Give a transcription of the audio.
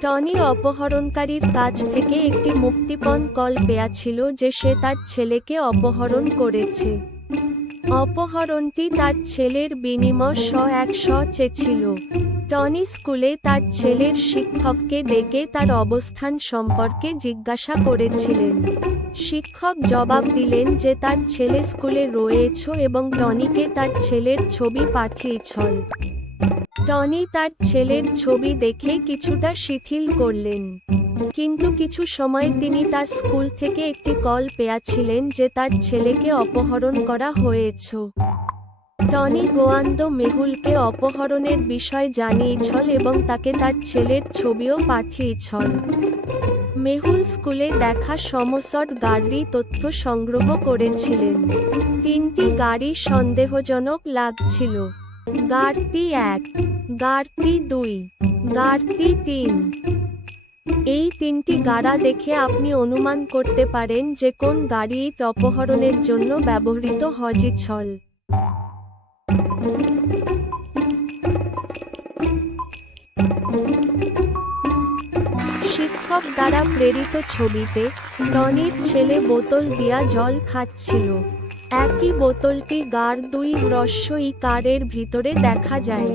Tony অপহরণকারীর কাছ থেকে একটি মুক্তিপণ কল পেয়েছিল যে সে তার ছেলেকে অপহরণ করেছে। অপহরণটি তার ছেলের বিনিময় স একশ চেয়েছিল। টনি স্কুলে তার ছেলের শিক্ষককে ডেকে তার অবস্থান সম্পর্কে জিজ্ঞাসা করেছিলেন। শিক্ষক জবাব দিলেন যে তার ছেলে স্কুলে রয়েছ এবং টনিকে তার ছেলের ছবি পাঠিয়েছল টনি তার ছেলের ছবি দেখে কিছুটা শিথিল করলেন। কিন্তু কিছু সময় তিনি তার স্কুল থেকে একটি কল পেয়েছিলেন যে তার ছেলেকে অপহরণ করা হয়েছে। টনি গোয়ান্দ মেহুলকে অপহরণের বিষয় জানিয়েছল এবং তাকে তার ছেলের ছবিও পাঠিয়েছল। মেহুল স্কুলে দেখা সমসট গাড়ি তথ্য সংগ্রহ করেছিলেন। তিনটি গাড়ি সন্দেহজনক লাগছিল। গাড়তি এক গাড়তি দুই, গাড়তি তিন। এই তিনটি গাড়া দেখে আপনি অনুমান করতে পারেন যে কোন গাড়ি অপহরণের জন্য ব্যবহৃত হজি ছল। শিক্ষক দ্বারা প্রেরিত ছবিতে টনির ছেলে বোতল দিয়া জল খাচ্ছিল। একই বোতলটি গার দুই হ্রস্ব ই কারের ভিতরে দেখা যায়।